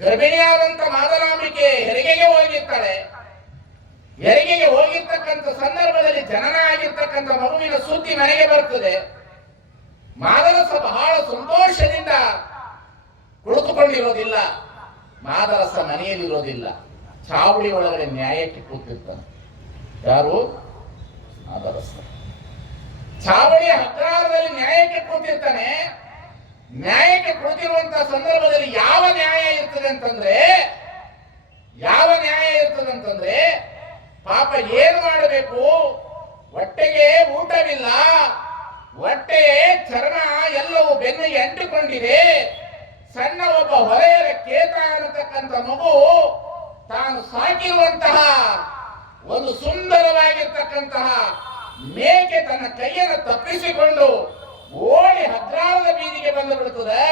ಗರ್ಭಿಣಿಯಾದಂತ ಮಾದರಾಂಬಿಕೆ ಹೆರಿಗೆಗೆ ಹೋಗಿರ್ತಾಳೆ. ಹೆರಿಗೆಗೆ ಹೋಗಿರ್ತಕ್ಕಂಥ ಸಂದರ್ಭದಲ್ಲಿ ಜನನ ಆಗಿರ್ತಕ್ಕಂಥ ಮಗುವಿನ ಸುದ್ದಿ ಮನೆಗೆ ಬರ್ತದೆ. ಮಾದರಸ ಬಹಳ ಸಂತೋಷದಿಂದ ಕುಳಿತುಕೊಂಡಿರೋದಿಲ್ಲ. ಮಾದರಸ ಮನೆಯಲ್ಲಿರೋದಿಲ್ಲ. ಚಾವಡಿ ಒಳಗಡೆ ನ್ಯಾಯಕ್ಕೆ ಕೂತಿರ್ತಾನೆ ಯಾರು? ಮಾದರಸ ಚಾವಡಿಯ ಹಕ್ಕಾರದಲ್ಲಿ ನ್ಯಾಯಕ್ಕೆ ಕೂತಿರ್ತಾನೆ ನ್ಯಾಯಕ್ಕೆ ಕುಳಿತಿರುವಂತಹ ಸಂದರ್ಭದಲ್ಲಿ ಯಾವ ನ್ಯಾಯ ಇರ್ತದೆ ಅಂತಂದ್ರೆ, ಯಾವ ನ್ಯಾಯ ಇರ್ತದೆ ಅಂತಂದ್ರೆ, ಪಾಪ ಏನು ಮಾಡಬೇಕು? ಹೊಟ್ಟೆಗೆ ಊಟವಿಲ್ಲ. ಹೊಟ್ಟೆ ಚರ್ಮ ಎಲ್ಲವೂ ಬೆನ್ನಿಗೆ ಅಂಟಿಕೊಂಡಿದೆ ಸಣ್ಣ ಒಬ್ಬ ಹೊಲೆಯರ ಕೇತ ಅನ್ನತಕ್ಕಂಥ ಮಗು ತಾನು ಸಾಕಿರುವಂತಹ ಒಂದು ಸುಂದರವಾಗಿರ್ತಕ್ಕಂತಹ ಮೇಕೆ ತನ್ನ ಕೈಯನ್ನು ತಪ್ಪಿಸಿಕೊಂಡು ಓಡಿ ಹದ್ರಾಲದ ಬೀದಿಗೆ ಬಂದು ಬಿಡುತ್ತದೆ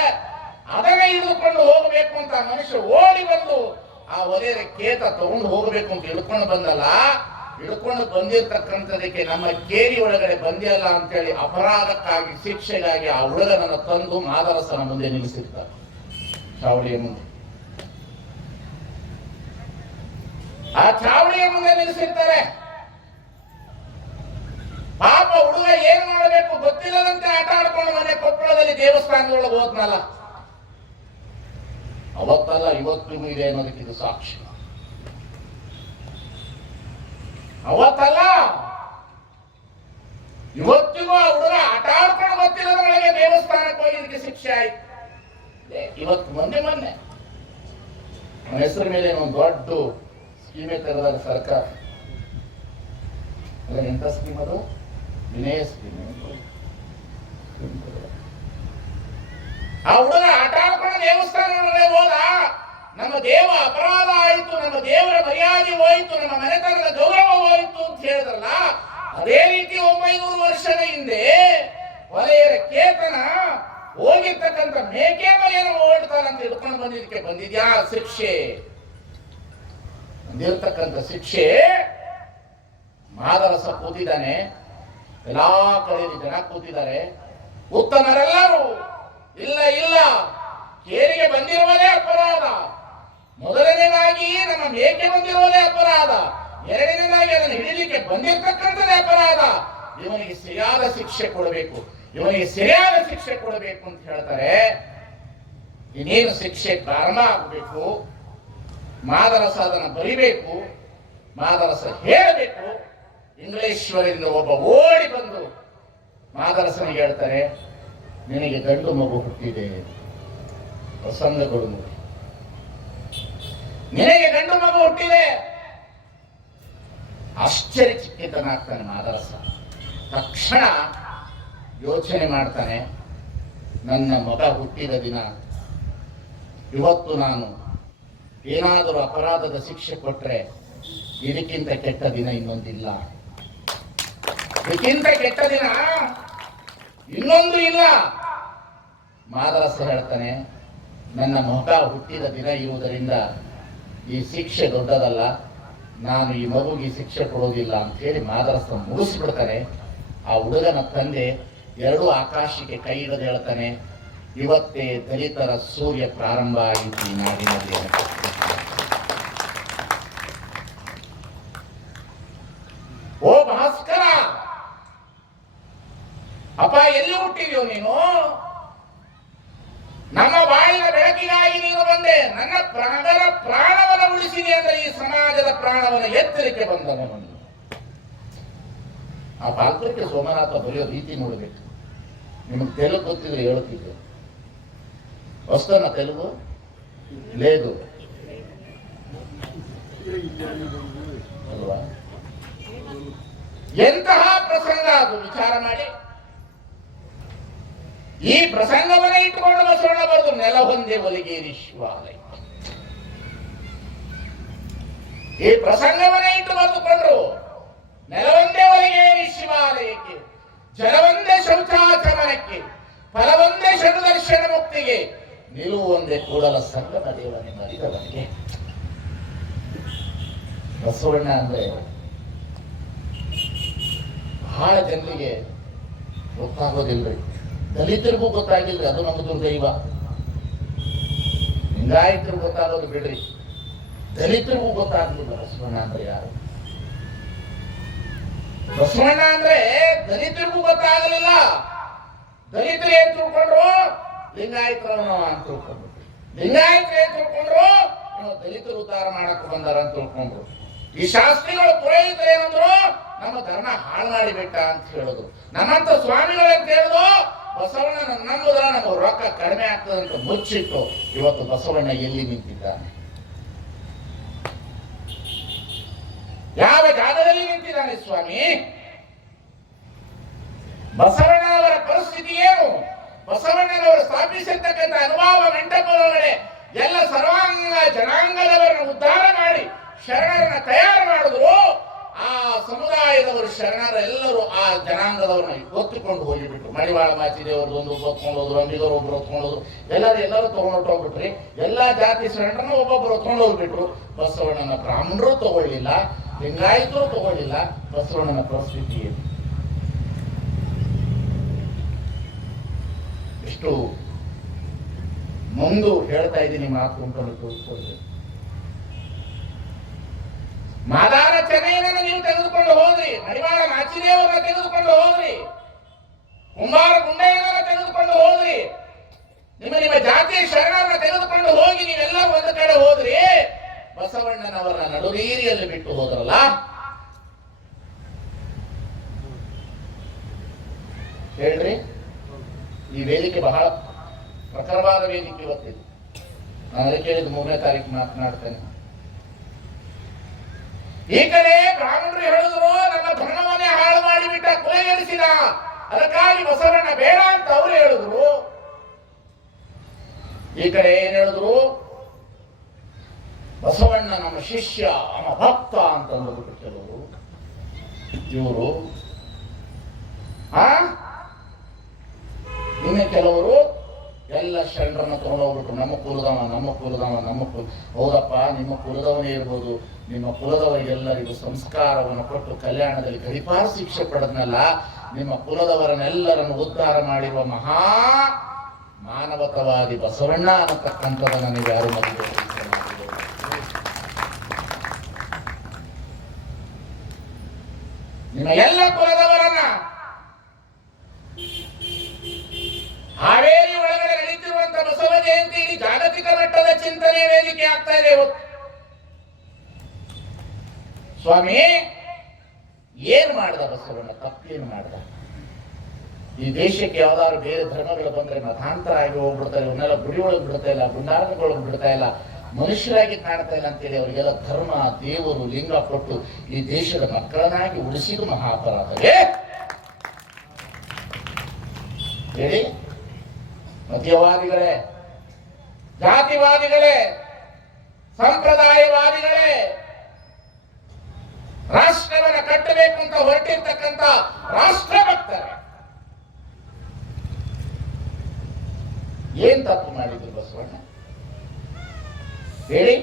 ಅದನ್ನ ಹಿಡಿದುಕೊಂಡು ಹೋಗಬೇಕು ಅಂತ ಮನುಷ್ಯ ಓಡಿ ಬಂದು ಆ ಒಲೆಯ ಕೇತ ತಗೊಂಡು ಹೋಗಬೇಕು ಅಂತ ಹಿಡ್ಕೊಂಡು ಬಂದಲ್ಲ, ಹಿಡ್ಕೊಂಡು ಬಂದಿರ್ತಕ್ಕಂಥದಕ್ಕೆ ನಮ್ಮ ಕೇರಿ ಒಳಗಡೆ ಬಂದಿಲ್ಲ ಅಂತೇಳಿ ಅಪರಾಧಕ್ಕಾಗಿ, ಶಿಕ್ಷೆಗಾಗಿ ಆ ಹುಡುಗನನ್ನು ತಂದು ಮಾದರಸನ ಮುಂದೆ ನಿಲ್ಲಿಸಿರ್ತಾರೆ. ಚಾವಳಿಯ ಮುಂದೆ. ಆ ಚಾವಡಿಯ ಮುಂದೆ ನಿಲ್ಲಿಸಿರ್ತಾರೆ. ಪಾಪ ಹುಡುಗ ಏನ್ ಮಾಡಬೇಕು ಗೊತ್ತಿಲ್ಲದಂತೆ ಆಟ ಆಡ್ಕೊಂಡು ಮನೆ ಕೊಪ್ಪಳದಲ್ಲಿ ದೇವಸ್ಥಾನದೊಳಗೆ ಹೋದ್ನಲ್ಲ. ಅವತ್ತಲ್ಲ ಇವತ್ತು ಇದೆ ಅನ್ನೋದಕ್ಕೆ ಸಾಕ್ಷಿ. ಅವತ್ತಲ್ಲ ಇವತ್ತಿಗೂ ಆ ಹುಡುಗ ಆಟ ಆಡ್ಕೊಂಡು ಗೊತ್ತಿಲ್ಲದೊಳಗೆ ದೇವಸ್ಥಾನಕ್ಕೆ ಹೋಗಿ ಇದಕ್ಕೆ ಶಿಕ್ಷೆ ಆಯ್ತು. ಇವತ್ತು ಮೊನ್ನೆ ಮೊನ್ನೆ. ನನ್ನ ಹೆಸರು ಮೇಲೆ ಒಂದು ದೊಡ್ಡ ಸ್ಕೀಮೇ ತೆರೆದಾರೆ ಸರ್ಕಾರ. ಎಂತ ಸ್ಕೀಮ್ ಅದು? ಆ ಹುಡುಗ ಆಟ ಆಡ್ಕೊಂಡು ದೇವಸ್ಥಾನಗಳಿಗೆ ಹೋದ. ನಮ್ಮ ದೇವ ಅಪರಾಧ ಆಯಿತು, ನಮ್ಮ ದೇವರ ಮರ್ಯಾದೆ ಹೋಯಿತು, ನಮ್ಮ ಮನೆತನದ ಗೌರವ ಹೋಯಿತು ಅಂತ ಹೇಳಿದ್ರಲ್ಲ, ಅದೇ ರೀತಿ ಒಂಬೈನೂರು ವರ್ಷದ ಹಿಂದೆ ಹೊಲೆಯರ ಕೇತನ ಹೋಗಿರ್ತಕ್ಕಂಥ ಮೇಕೆ ಮನೆಯನ್ನು ಓಡ್ತಾರಂತ ಹಿಡ್ಕೊಂಡು ಬಂದಿದ್ದಕ್ಕೆ ಬಂದಿದ್ಯಾ ಶಿಕ್ಷೆ? ಬಂದಿರತಕ್ಕಂಥ ಶಿಕ್ಷೆ ಮಾದರಸ ಕೂತಿದ್ದಾನೆ. ಎಲ್ಲಾ ಕಡೆಯಲ್ಲಿ ಜನ ಕೂತಿದ್ದಾರೆ. ಉತ್ತಮರೆಲ್ಲರೂ, ಇಲ್ಲ ಇಲ್ಲ, ಕೇರಿಗೆ ಬಂದಿರುವುದೇ ಅಪರಾಧ. ಮೊದಲನೇದಾಗಿ ನಮ್ಮ ಮೇಕೆ ಬಂದಿರುವುದೇ ಅಪರಾಧ. ಎರಡನೇದಾಗಿ ಅದನ್ನು ಹಿಡಿಲಿಕ್ಕೆ ಬಂದಿರತಕ್ಕಂಥದ್ದೇ ಅಪರಾಧ. ಇವನಿಗೆ ಸರಿಯಾದ ಶಿಕ್ಷೆ ಕೊಡಬೇಕು. ಇವನಿಗೆ ಸರಿಯಾದ ಶಿಕ್ಷೆ ಕೊಡಬೇಕು ಅಂತ ಹೇಳ್ತಾರೆ. ಇನ್ನೇನು ಶಿಕ್ಷೆ ಪ್ರಾರಂಭ ಆಗಬೇಕು? ಮಾದರಸ ಅದನ್ನು ಬರಿಬೇಕು. ಮಾದರಸ ಹೇಳಬೇಕು. ಇಂಗ್ಲೇಶ್ವರಿಂದ ಒಬ್ಬ ಓಡಿ ಬಂದು ಮಾದರಸನಿಗೆ ಹೇಳ್ತಾರೆ, ನಿನಗೆ ಗಂಡು ಮಗು ಹುಟ್ಟಿದೆ. ಪ್ರಸಂಗಗಳು ನಿನಗೆ ಗಂಡು ಮಗು ಹುಟ್ಟಿದೆ. ಆಶ್ಚರ್ಯಚಕಿತನಾಗ್ತಾನೆ ಮಾದರಸ. ತಕ್ಷಣ ಯೋಚನೆ ಮಾಡ್ತಾನೆ, ನನ್ನ ಮಗ ಹುಟ್ಟಿದ ದಿನ, ಇವತ್ತು ನಾನು ಏನಾದರೂ ಅಪರಾಧದ ಶಿಕ್ಷೆ ಕೊಟ್ಟರೆ ಇದಕ್ಕಿಂತ ಕೆಟ್ಟ ದಿನ ಇನ್ನೊಂದಿಲ್ಲ. ಇದಕ್ಕಿಂತ ಕೆಟ್ಟ ದಿನ ಇನ್ನೊಂದು ಇಲ್ಲ. ಮಾದರಸ ಹೇಳ್ತಾನೆ, ನನ್ನ ಮಗ ಹುಟ್ಟಿದ ದಿನ ಇರುವುದರಿಂದ ಈ ಶಿಕ್ಷೆ ದೊಡ್ಡದಲ್ಲ, ನಾನು ಈ ಮಗುಗೆ ಶಿಕ್ಷೆ ಕೊಡೋದಿಲ್ಲ ಅಂತ ಹೇಳಿ ಮಾದರಸ ಮುಗಿಸ್ಬಿಡ್ತಾನೆ. ಆ ಹುಡುಗನ ತಂದೆ ಎರಡೂ ಆಕಾಶಕ್ಕೆ ಕೈ ಹಿಡಿದು ಹೇಳ್ತಾನೆ, ಇವತ್ತೇ ದಲಿತರ ಸೂರ್ಯ ಪ್ರಾರಂಭ ಆಯಿತು ಈ ನಾಡಿನಲ್ಲಿ ಅಂತ. ಓ ಭಾಸ್ಕರ ಅಪ್ಪ, ಎಲ್ಲಿ ಹುಟ್ಟಿದ್ಯೋ ನೀನು? ನಮ್ಮ ಬಾಳಿನ ಬೆಳಕಿಗಾಗಿ ನೀನು ಬಂದೆ. ನನ್ನ ಪ್ರಾಣರ ಪ್ರಾಣವನ್ನು ಉಳಿಸಿದೆ ಅಂದ್ರೆ ಈ ಸಮಾಜದ ಪ್ರಾಣವನ್ನು ಎತ್ತರಿಕೆ ಬಂದ ನೀನು. ಆ ಪಾತ್ರಕ್ಕೆ ಸೋಮನಾಥ ಬರೆಯೋ ರೀತಿ ನೋಡಬೇಕು. ನಿಮಗೆ ತೆಲುಗು ಗೊತ್ತಿದ್ರೆ ಹೇಳುತ್ತಿದ್ದೆ ವಸ್ತನ ತೆಲುಗು ಲೇದು ಅಲ್ವಾ? ಎಂತಹ ಪ್ರಸಂಗ ಅದು? ವಿಚಾರ ಮಾಡಿ. ಈ ಪ್ರಸಂಗವನ್ನ ಇಟ್ಟುಕೊಂಡು ಬಸವಣ್ಣ ಬರೆದು ನೆಲ ಹೊಂದೆ ಒಲಿಗೇರಿ ಶಿವಾಲಯ. ಈ ಪ್ರಸಂಗವನ್ನ ಇಟ್ಟು ಬರೆದುಕೊಂಡ್ರು ನೆಲವೊಂದೇ ಒಲಿಗೇರಿ ಶಿವಾಲಯಕ್ಕೆ ಜಲವೊಂದೇ ಶೌಚಾಚಮನಕ್ಕೆ ಫಲವೊಂದೇ ಶರಣದರ್ಶನ ಮುಕ್ತಿಗೆ ನಿಲುವೊಂದೇ ಕೂಡಲ ಸಂಗಮ ದೇವನೇ ಮರಿದವನಿಗೆ ಬಸವಣ್ಣ ಅಂದ್ರೆ ಬಹಳ ಜನರಿಗೆ ಗೊತ್ತಾಗೋದಿಲ್ರಿ. ದಲಿತರಿಗೂ ಗೊತ್ತಾಗಿಲ್ಲ ಅದು ನಮ್ಮ ದುರ್ದೈವ. ಲಿಂಗಾಯತರು ಗೊತ್ತಾಗೋದು ಬಿಡ್ರಿ. ದಲಿತರಿಗೂ ಗೊತ್ತಾಗ್ಲಿಲ್ಲ ಬಸವಣ್ಣ ಅಂದ್ರೆ ಯಾರು? ಬಸವಣ್ಣ ಅಂದ್ರೆ ದಲಿತರಿಗೂ ಗೊತ್ತಾಗಲಿಲ್ಲ. ದಲಿತರು ಏನ್ ತಿಳ್ಕೊಂಡ್ರು ಲಿಂಗಾಯತರವನು ಅಂತ ತಿಳ್ಕೊಂಡ್ರು. ಲಿಂಗಾಯತರು ಏನ್ ತಿಳ್ಕೊಂಡ್ರು ದಲಿತರು ಉದ್ಧಾರ ಮಾಡಕ್ ಬಂದಾರ ಅಂತ ತಿಳ್ಕೊಂಡ್ರು. ಈ ಶಾಸ್ತ್ರಿಗಳು ಪುರೋಹಿತರು ಏನಂದ್ರು, ನಮ್ಮ ಧರ್ಮ ಹಾಳು ಮಾಡಿಬಿಟ್ಟ ಅಂತ ಹೇಳೋದು. ನಮ್ಮಂತ ಸ್ವಾಮಿಗಳು ಅಂತ ಹೇಳಿದ್ರು ಬಸವಣ್ಣ ನಂಬುದ್ರ ನಮಗೆ ರೊಕ್ಕ ಕಡಿಮೆ ಆಗ್ತದೆ ಅಂತ ಮುಚ್ಚಿಟ್ಟು ಇವತ್ತು ಬಸವಣ್ಣ ಎಲ್ಲಿ ನಿಂತಿದ್ದಾನೆ ಯಾವ ಜಾಗದಲ್ಲಿ ನಿಂತಿದ್ದಾನೆ ಸ್ವಾಮಿ? ಬಸವಣ್ಣನವರ ಪರಿಸ್ಥಿತಿ ಏನು? ಬಸವಣ್ಣನವರು ಸ್ಥಾಪಿಸಿರ್ತಕ್ಕಂಥ ಅನುಭವ ಮಂಟಪದೊಳಗಡೆ ಎಲ್ಲ ಸರ್ವಾಂಗ ಜನಾಂಗದವರನ್ನು ಉದ್ಧಾರ ಮಾಡಿ ಶರಣರನ್ನ ತಯಾರು ಮಾಡಿದ್ರು. ಆ ಸಮುದಾಯದವರು ಶರಣರೆಲ್ಲರೂ ಆ ಜನಾಂಗದವರನ್ನ ಒತ್ತಿಕೊಂಡು ಹೋಗಿಬಿಟ್ರು. ಮಡಿವಾಳ ಮಾಚಿದೇವ್ರದ್ದು ಒಂದು ಹೊತ್ಕೊಂಡು ಹೋದ್ರು, ಅಂಬಿಗರು ಒಬ್ರು ಹೊತ್ಕೊಂಡು ಹೋದ್ರು. ಎಲ್ಲರೂ ಎಲ್ಲರೂ ತಗೊಂಡು ಹೋಗ್ಬಿಟ್ರಿ. ಎಲ್ಲಾ ಜಾತಿ ಶರಣರನ್ನ ಒಬ್ಬೊಬ್ರು ಹೊತ್ಕೊಂಡು ಹೋಗ್ಬಿಟ್ರು. ಬಸವಣ್ಣನ ಬ್ರಾಹ್ಮಣರು ತಗೊಳ್ಳಿಲ್ಲ, ಲಿಂಗಾಯತರು ತಗೊಳ್ಳಿಲ್ಲ, ಬಸವಣ್ಣನ ಪರಿಸ್ಥಿತಿ ಇಷ್ಟು ಮುಂದು ಹೇಳ್ತಾ ಇದ್ದೀನಿ ಮಾತು ಅಂತ ತಿಳ್ಕೊಳ್ಳಿ ಮಾದಾರ ಚೆನ್ನೈನನ್ನು ನೀವು ತೆಗೆದುಕೊಂಡು ಹೋದ್ರಿ ಮಡಿವಾಳ ಮಾಚಿದೇವರನ್ನ ತೆಗೆದುಕೊಂಡು ಹೋದ್ರಿ. ಕುಂಬಾರ ಗುಂಡಯ್ಯನನ್ನ ತೆಗೆದುಕೊಂಡು ಹೋದ್ರಿ. ನಿಮ್ಮ ನಿಮ್ಮ ಜಾತಿ ಶರಣರನ್ನ ತೆಗೆದುಕೊಂಡು ಹೋಗಿ ನೀವೆಲ್ಲ ಒಂದು ಕಡೆ ಹೋದ್ರಿ. ಬಸವಣ್ಣನವರ ನಡುರೀರಿಯಲ್ಲಿ ಬಿಟ್ಟು ಹೋದ್ರಲ್ಲ? ಹೇಳ್ರಿ. ಈ ವೇದಿಕೆ ಬಹಳ ಪ್ರಖರವಾದ ವೇದಿಕೆ ಇವತ್ತಿದೆ. ನಾನು ಹೇಳಿದ್ದು ಮೂರನೇ ತಾರೀಕು ಮಾತನಾಡ್ತೇನೆ. ಈ ಕಡೆ ಬ್ರಾಹ್ಮಣರು ಹೇಳಿದ್ರು ನಮ್ಮ ಧರ್ಮವನ್ನೇ ಹಾಳು ಮಾಡಿಬಿಟ್ಟ ಕುಲಗೆಡಿಸಿದ ಅದಕ್ಕಾಗಿ ಬಸವಣ್ಣ ಬೇಡ ಅಂತ ಅವರು ಹೇಳಿದ್ರು. ಈ ಕಡೆ ಏನ್ ಹೇಳಿದ್ರು? ಬಸವಣ್ಣ ನಮ್ಮ ಶಿಷ್ಯ, ನಮ್ಮ ಭಕ್ತ ಅಂತ ಕೆಲವರು ಇವರು, ಆ? ಇನ್ನು ಕೆಲವರು ಎಲ್ಲ ಶರಣರನ್ನ ತಗೊಂಡೋಗ್ಬಿಟ್ರು. ನಮ್ಮ ಕುಲದವ ನಮ್ಮ ಕುಲದವ, ನಮ್ಮ ಕುಲ. ಹೌದಪ್ಪ, ನಿಮ್ಮ ಕುಲದವನೇ ಇರ್ಬೋದು. ನಿಮ್ಮ ಕುಲದವರಿಗೆಲ್ಲರಿಗೂ ಸಂಸ್ಕಾರವನ್ನು ಕೊಟ್ಟು ಕಲ್ಯಾಣದಲ್ಲಿ ಗಡಿಪಾರ ಶಿಕ್ಷೆ ಪಡೆದ್ನಲ್ಲ, ನಿಮ್ಮ ಕುಲದವರನ್ನೆಲ್ಲರನ್ನು ಉದ್ಧಾರ ಮಾಡಿರುವ ಮಹಾ ಮಾನವತವಾದಿ ಬಸವಣ್ಣ ಅನ್ನತಕ್ಕಂಥದ್ದನ್ನು ನೀವು ಯಾರು ಮದುವೆ ನಿಮ್ಮ ಎಲ್ಲ ಕುಲದವರನ್ನ ಹಾವೇರಿ ಬಸವ ಜಯಂತಿ ಇಡೀ ಜಾಗತಿಕ ಮಟ್ಟದ ಚಿಂತನೆ ವೇದಿಕೆ ಆಗ್ತಾ ಇದೆ ಸ್ವಾಮಿ, ಏನ್ ಮಾಡ್ದ ಬಸವಣ್ಣ? ತಪ್ಪೇನು ಮಾಡ್ದ? ಈ ದೇಶಕ್ಕೆ ಯಾವ್ದಾದ್ರು ಬೇರೆ ಧರ್ಮಗಳು ಬಂದ್ರೆ ಮತಾಂತರ ಆಗಿ ಹೋಗ್ಬಿಡ್ತಾ ಇಲ್ಲ ಇವನ್ನೆಲ್ಲ ಗುಡಿ ಒಳಗೆ ಬಿಡ್ತಾ ಇಲ್ಲ ಗುಂಡಾರಗಳಿಗೆ ಬಿಡ್ತಾ ಇಲ್ಲ, ಮನುಷ್ಯರಾಗಿ ಕಾಣ್ತಾ ಇಲ್ಲ ಅಂತೇಳಿ ಅವರಿಗೆಲ್ಲ ಧರ್ಮ, ದೇವರು, ಲಿಂಗ ಕೊಟ್ಟು ಈ ದೇಶದ ಮಕ್ಕಳನ್ನಾಗಿ ಉಳಿಸಿದ ಮಹಾಪರಾಧವೇ ಹೇಳಿ? ಮದ್ಯವಾದಿಗಳೇ ಜಾತಿವಾದಿಗಳೇ, ಸಂಪ್ರದಾಯವಾದಿಗಳೇ, ರಾಷ್ಟ್ರವನ್ನ ಕಟ್ಟಬೇಕು ಅಂತ ಹೊರಟಿರ್ತಕ್ಕಂಥ ರಾಷ್ಟ್ರಭಕ್ತರೇ. ಏನ್ ತಪ್ಪು ಮಾಡಿದ್ರು ಬಸವಣ್ಣ? ಹೇಳಿ.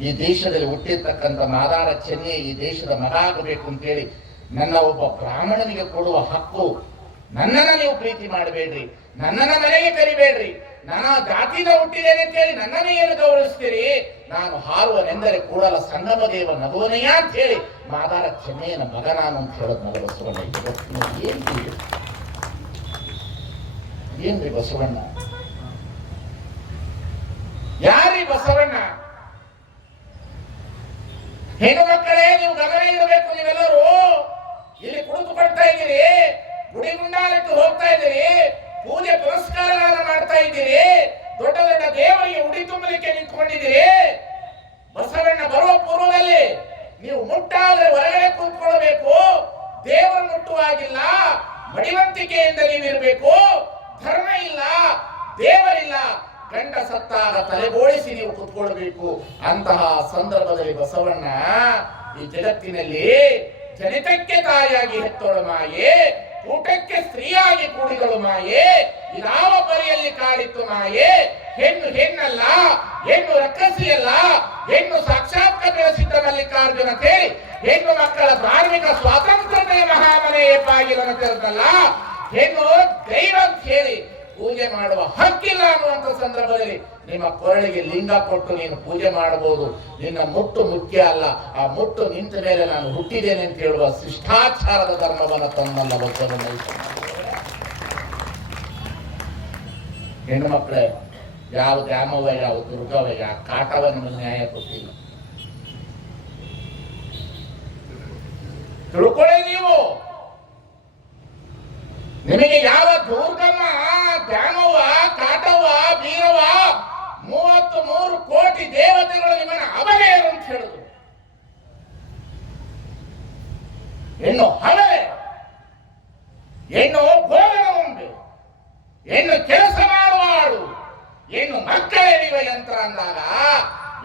ಈ ದೇಶದಲ್ಲಿ ಹುಟ್ಟಿರ್ತಕ್ಕಂಥ ಮಾದಾರ ಚೆನ್ನೆ ಈ ದೇಶದ ಮಗ ಆಗಬೇಕು ಅಂತೇಳಿ ನನ್ನ ಒಬ್ಬ ಬ್ರಾಹ್ಮಣನಿಗೆ ಕೊಡುವ ಹಕ್ಕು ನನ್ನನ್ನ ನೀವು ಪ್ರೀತಿ ಮಾಡಬೇಡ್ರಿ, ನನ್ನನ್ನ ಮನೆಗೆ ಕರಿಬೇಡ್ರಿ. ನಾನು ಆ ಜಾತಿಯಿಂದ ಹುಟ್ಟಿದ್ದೇನೆ ಅಂತೇಳಿ ನನ್ನನ್ನೇ ಏನು ಗೌರವಿಸ್ತೀರಿ? ನಾನು ಹಾರುವನೆಂದರೆ ಕೂಡಲ ಸಂಗಮ ದೇವ ನಗುವನೆಯ ಅಂತ ಹೇಳಿ ಮಾದಾರ ಚೆನ್ನೆಯನ ಮಗ ನಾನು ಅಂತ ಹೇಳದ್ನಲ್ಲ ಬಸವಣ್ಣ. ಏನ್ರಿ ಏನ್ರಿ ಬಸವಣ್ಣ? ಯಾರಿ ಬಸವಣ್ಣ? ಹೆಣ್ಣು ಮಕ್ಕಳೇ, ನೀವು ಗಮನ ಇರಬೇಕು ನೀವೆಲ್ಲರೂ. ಇಲ್ಲಿ ಕುಳಿತುಕೊಳ್ತಾ ಇದ್ದೀರಿ. ಗುಡಿ ಮುಂಡಾಲಿಟ್ಟು ಹೋಗ್ತಾ ಇದ್ದೀರಿ. ಪೂಜೆ ಪುರಸ್ಕಾರಗಳನ್ನು ಮಾಡ್ತಾ ಇದ್ದೀರಿ. ದೊಡ್ಡ ದೊಡ್ಡ ದೇವರಿಗೆ ಉಡಿ ತುಂಬಲಿಕ್ಕೆ ನಿಂತ್ಕೊಂಡಿದ್ದೀರಿ. ಬಸವಣ್ಣ ಬರುವ ಪೂರ್ವದಲ್ಲಿ ನೀವು ಮುಟ್ಟಾದ್ರೆ ಹೊರಗಡೆ ಕೂತ್ಕೊಳ್ಬೇಕು. ದೇವರು ಮುಟ್ಟುವಾಗಿಲ್ಲ ಮಡಿವಂತಿಕೆಯಿಂದ ನೀವಿರಬೇಕು. ಧರ್ಮ ಇಲ್ಲ, ದೇವರಿಲ್ಲ, ಗಂಡ ಸತ್ತಾಗ ತಲೆಬೋಳಿಸಿ ನೀವು ಕುತ್ಕೊಳ್ಬೇಕು ಅಂತಹ ಸಂದರ್ಭದಲ್ಲಿ ಬಸವಣ್ಣ ಈ ಜಗತ್ತಿನಲ್ಲಿ ಜನಿತಕ್ಕೆ ತಾಯಿಯಾಗಿ ಹೆತ್ತೋಳು ಮಾಯೆ ಊಟಕ್ಕೆ ಸ್ತ್ರೀಯಾಗಿ ಕೂಡಿಗಳು ಮಾಯೆ. ಇದಾವ ಪರಿಯಲ್ಲಿ ಕಾಡಿತ್ತು ಮಾಯೆ. ಹೆಣ್ಣು ಹೆಣ್ಣಲ್ಲ, ಹೆಣ್ಣು ರಕ್ಕಸಿಯಲ್ಲ ಹೆಣ್ಣು ಸಾಕ್ಷಾತ್ಕ ಬೆಳೆಸಿದ್ದ ಮಲ್ಲಿಕಾರ್ಜುನ ತೇರಿ ಹೆಣ್ಣು ಮಕ್ಕಳ ಧಾರ್ಮಿಕ ಸ್ವಾತಂತ್ರ್ಯತೆ ಮಹಾಮನೆ ಬಾಗಿಲನ್ನು ತೆರೆದಲ್ಲ. ಹೆಣ್ಣು ದೈವ ಹೇಳಿ ಪೂಜೆ ಮಾಡುವ ಹಕ್ಕಿಲ್ಲ ಅನ್ನುವಂಥ ಸಂದರ್ಭದಲ್ಲಿ ನಿಮ್ಮ ಕೊರಳಿಗೆ ಲಿಂಗ ಕೊಟ್ಟು ನೀನು ಪೂಜೆ ಮಾಡಬಹುದು. ನಿನ್ನ ಮುಟ್ಟು ಮುಖ್ಯ ಅಲ್ಲ. ಆ ಮುಟ್ಟು ನಿಂತ ಮೇಲೆ ನಾನು ಹುಟ್ಟಿದ್ದೇನೆ ಅಂತ ಹೇಳುವ ಶಿಷ್ಟಾಚಾರದ ಧರ್ಮವನ್ನು ತನ್ನಲ್ಲ ಬಸವಣ್ಣ ಹೆಣ್ಣು ಮಕ್ಕಳೇ, ಯಾವ ಗ್ರಾಮವ, ಯಾವ ದುರ್ಗವ ಯಾವ ಕಾಟವ ನಿಮಗೆ ನ್ಯಾಯ ಕೊಟ್ಟಿಲ್ಲ. ತಿಳ್ಕೊಳ್ಳಿ ನೀವು. ನಿಮಗೆ ಯಾವ ದುರ್ಗಮ್ಮ ಧ್ಯಾನವ ಕಾಟವ್ವ, ಬೀರವ್ವ ಮೂವತ್ತು ಮೂರು ಕೋಟಿ ದೇವತೆಗಳು ನಿಮ್ಮನ್ನು ಅವಲೆಯರು ಅಂತ ಹೇಳಿದ್ರು. ಹೆಣ್ಣು ಹಳೆ ಹೆಣ್ಣು ಭೋಗನ ಉಂಡು ಹೆಣ್ಣು ಕೆಲಸ ಮಾಡುವಾಳು ಹೆಣ್ಣು ಮಕ್ಕಳ ಎಳೆಯುವ ಯಂತ್ರ ಅಂದಾಗ